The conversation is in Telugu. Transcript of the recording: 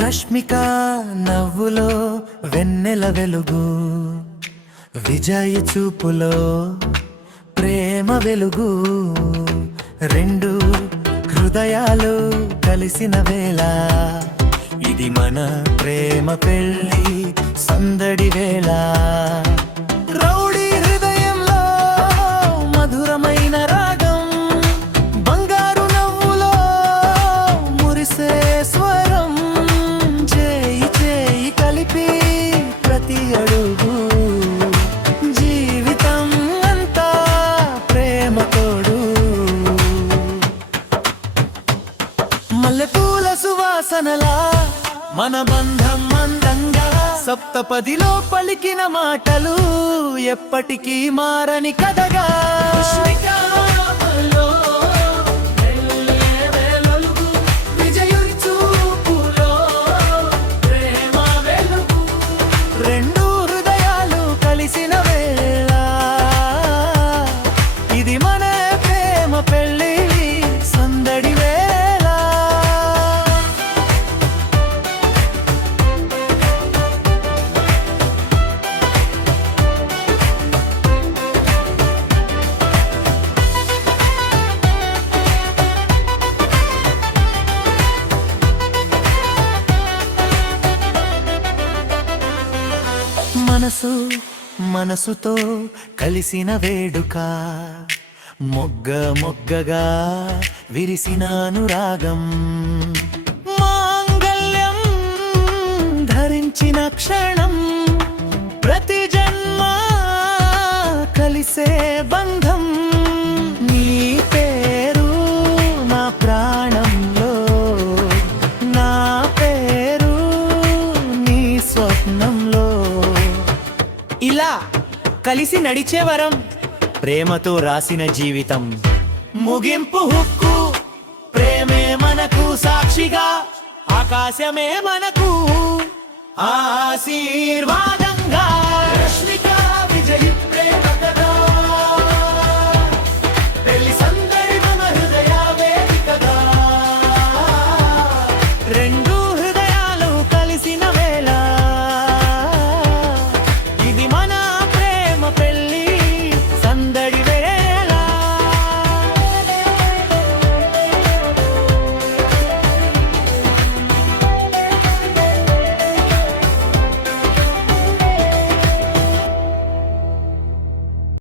రష్మిక నవ్వులో వెన్నెల వెలుగు, విజయ చూపులో ప్రేమ వెలుగు, రెండు హృదయాలు కలిసిన వేళ ఇది మన ప్రేమ పెళ్ళి సందడి వేళ. రౌడీ హృదయంలో మధురమైన రాగం, బంగారు నవ్వులో మురిసే స్వరం, చేయి చేయి కలిపి ప్రతి అడుగు జీవితం అంతా ప్రేమ తోడు. మల్లెపూల సువాసనలా మన బంధం అందంగా, సప్తపదిలో పలికిన మాటలు ఎప్పటికీ మారని కథగా. రెండు హృదయాలు కలిసిన వేళ ఇది మన ప్రేమ పెళ్ళి సందడి వేళ. మనసు మనసుతో కలిసిన వేడుక, మొగ్గ మొగ్గగా విరిసిన అనురాగం, మాంగళ్యం ధరించిన క్షణం, ప్రతి జన్మ కలిసే బంధం. నీ పేరు నా ప్రాణంలో, నా పేరు నీ స్వప్నంలో. ఇలా కలిసి నడిచే వరం, ప్రేమతో రాసిన జీవితం ముగింపు హుక్కు. ప్రేమే మనకు సాక్షిగా, ఆకాశమే మనకు ఆశీర్వాదంగా. రష్మిక విజయ్